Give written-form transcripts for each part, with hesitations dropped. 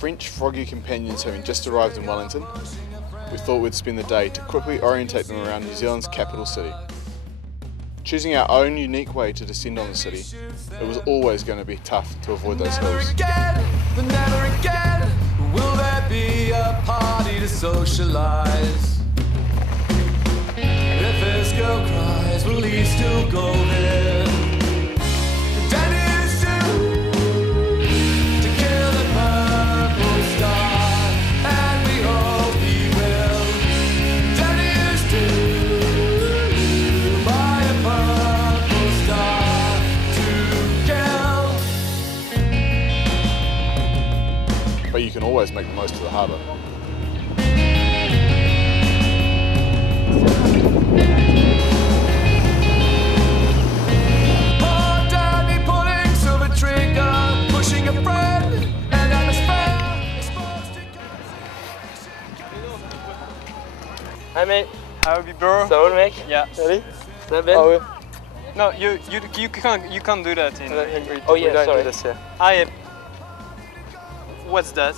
French froggy companions having just arrived in Wellington, we thought we'd spend the day to quickly orientate them around New Zealand's capital city. Choosing our own unique way to descend on the city, it was always going to be tough to avoid those hills. Never again will there be a party to socialize. If this girl cries, will he still go there? That is to kill the purple star, and we hope he will. That is to buy a purple star to kill. But you can always make the most of the harbour. Hi mate. How be bro? Ça roule mec? Yeah. Ready? Ça va? Oh, oui. No, you can't do that in Oh yeah, we don't sorry. do this here. I what's that?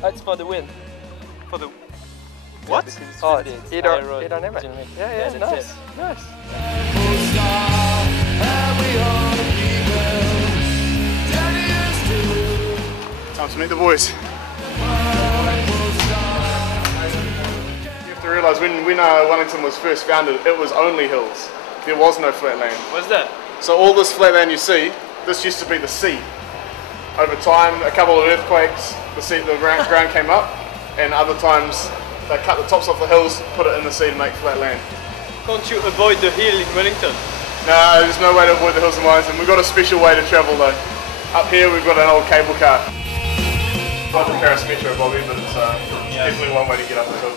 That's for the win. For the what? Oh, aerodynamic. Yeah, nice. Nice. Time to meet the boys. You have to realise when Wellington was first founded, it was only hills. There was no flat land. What's that? So all this flat land you see, this used to be the sea. Over time, a couple of earthquakes, the ground came up, and other times they cut the tops off the hills, put it in the sea to make flat land. Can't you avoid the hill in Wellington? No, there's no way to avoid the hills in Wellington. We've got a special way to travel though. Up here we've got an old cable car. Not the Paris Metro, Bobby, but it's definitely one way to get up the hill.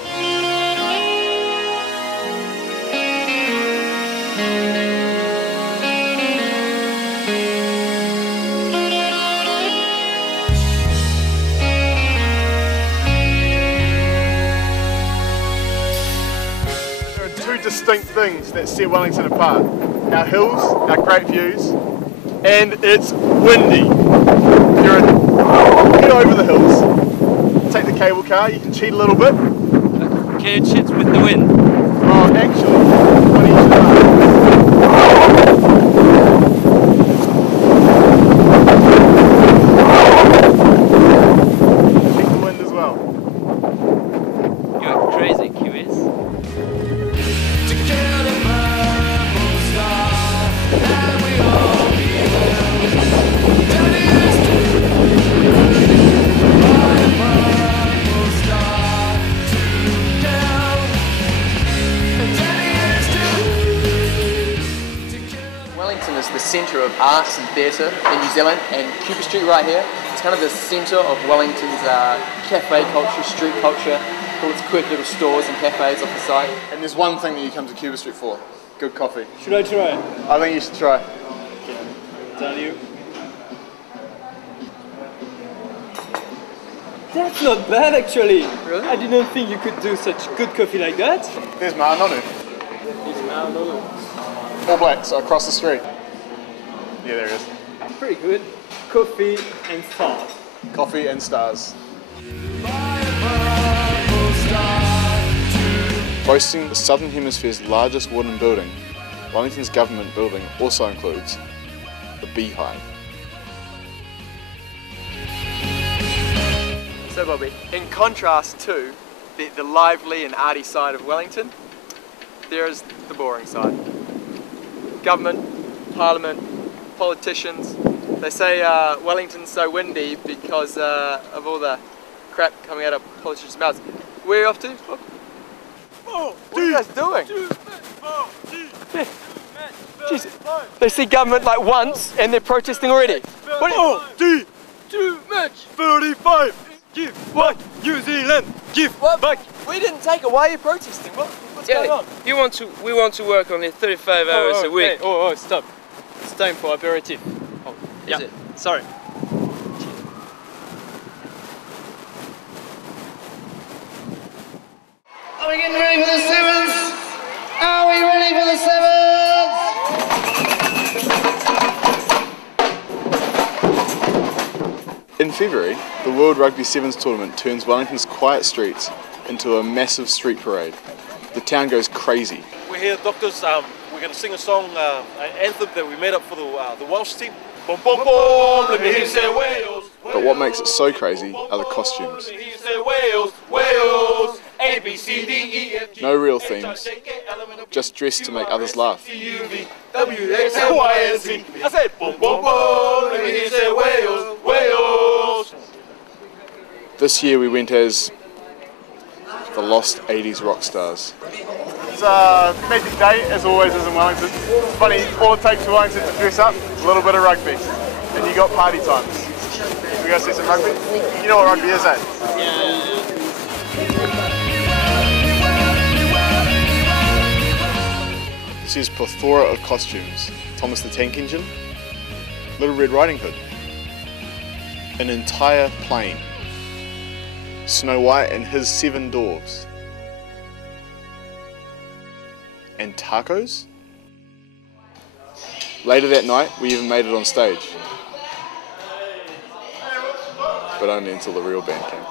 There are two distinct things that set Wellington apart. Our hills, our great views, and it's windy. Get over the hills, take the cable car, you can cheat a little bit. Can you cheat with the wind? Oh, actually, on each of the check the wind as well. You're crazy, Kiwis. Wellington is the centre of arts and theatre in New Zealand, and Cuba Street right here, it's kind of the centre of Wellington's cafe culture, street culture, all its quirky little stores and cafes off the side. And there's one thing that you come to Cuba Street for, good coffee. Should I try? I think you should try. Tell you. That's not bad actually. Really? I didn't think you could do such good coffee like that. There's Ma'anonu. All black, so across the street. Yeah, there it is. Pretty good. Coffee and stars. Coffee and stars. Boasting the Southern Hemisphere's largest wooden building, Wellington's government building also includes the Beehive. So Bobby, in contrast to the lively and arty side of Wellington, there is the boring side. Government, parliament, politicians, they say Wellington's so windy because of all the crap coming out of politicians' mouths. Where are you off to? What are you guys doing? Yeah. Jeez, they see government like once and they're protesting already. Too much. 35. Give back New Zealand. Give back. We didn't take it. Why are you protesting? What's going on? We want to work only 35 hours a week. Hey, stop. It's time for aperitif. Oh, Is it? Sorry. Are we getting ready for the sevens? Are we ready for the sevens? February, the World Rugby Sevens tournament turns Wellington's quiet streets into a massive street parade. The town goes crazy. We're here, doctors. We're going to sing a song, an anthem that we made up for the Welsh team. Boom, boom, boom, let me hear you say Wales. But what makes it so crazy are the costumes. Let me hear you say Wales, Wales, A, B, C, D, E, F, G, No real themes, just dressed to make others laugh. U, V, W, X, and Y, and Z. I said boom, boom, boom, let me hear you say Wales, Wales. This year we went as the lost 80s rock stars. It's a magic day, as always is in Wellington. It's funny, all it takes for Wellington to dress up, a little bit of rugby, and you got party times. We go see some rugby? You know what rugby is, eh? This year's plethora of costumes. Thomas the Tank Engine, Little Red Riding Hood, an entire plane, Snow White and his 7 dwarves, and tacos? Later that night, we even made it on stage. But only until the real band came.